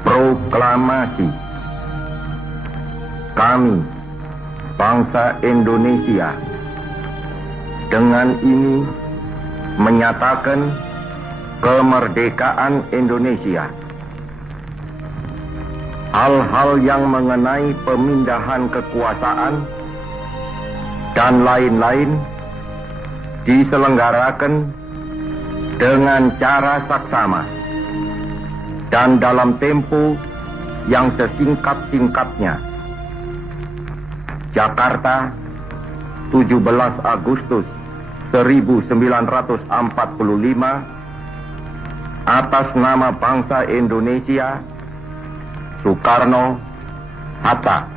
Proklamasi. Kami, bangsa Indonesia, dengan ini menyatakan kemerdekaan Indonesia. Hal-hal yang mengenai pemindahan kekuasaan dan lain-lain diselenggarakan dengan cara saksama dan dalam tempo yang sesingkat-singkatnya. Jakarta, 17 Agustus 1945, atas nama bangsa Indonesia, Soekarno-Hatta.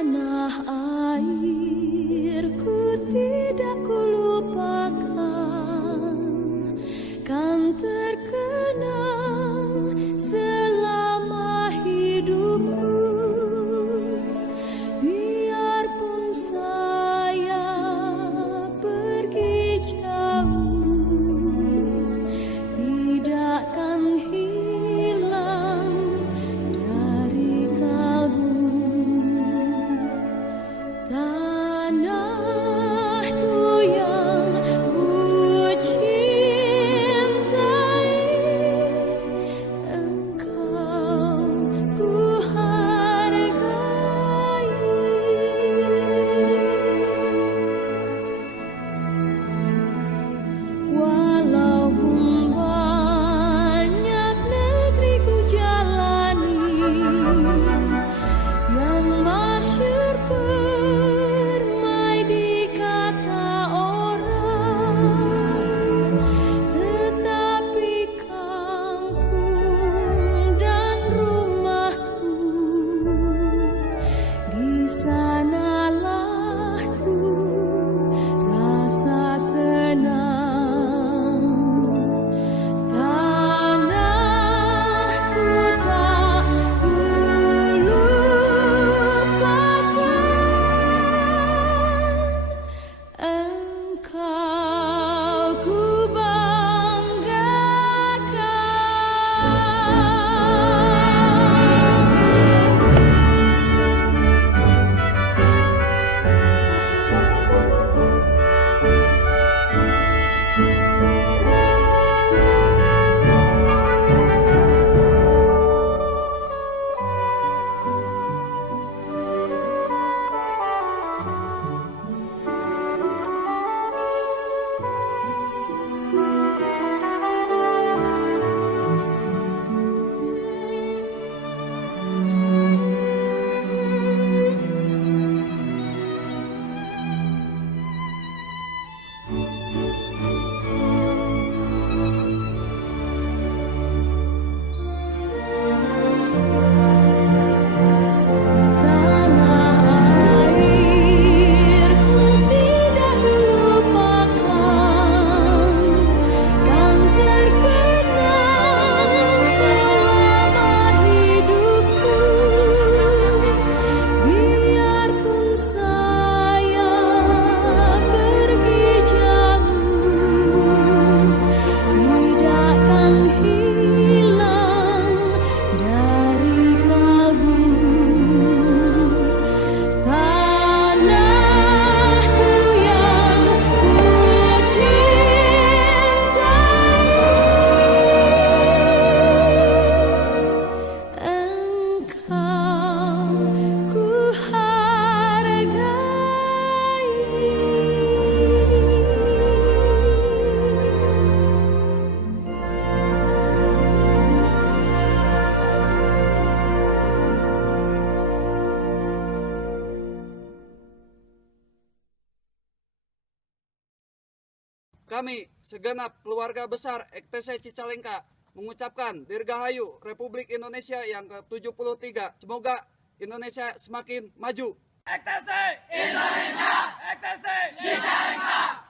Tanah airku Kami, segenap keluarga besar EKTC Cicalengka, mengucapkan Dirgahayu Republik Indonesia yang ke-73. Semoga Indonesia semakin maju. EKTC Indonesia, EKTC Cicalengka.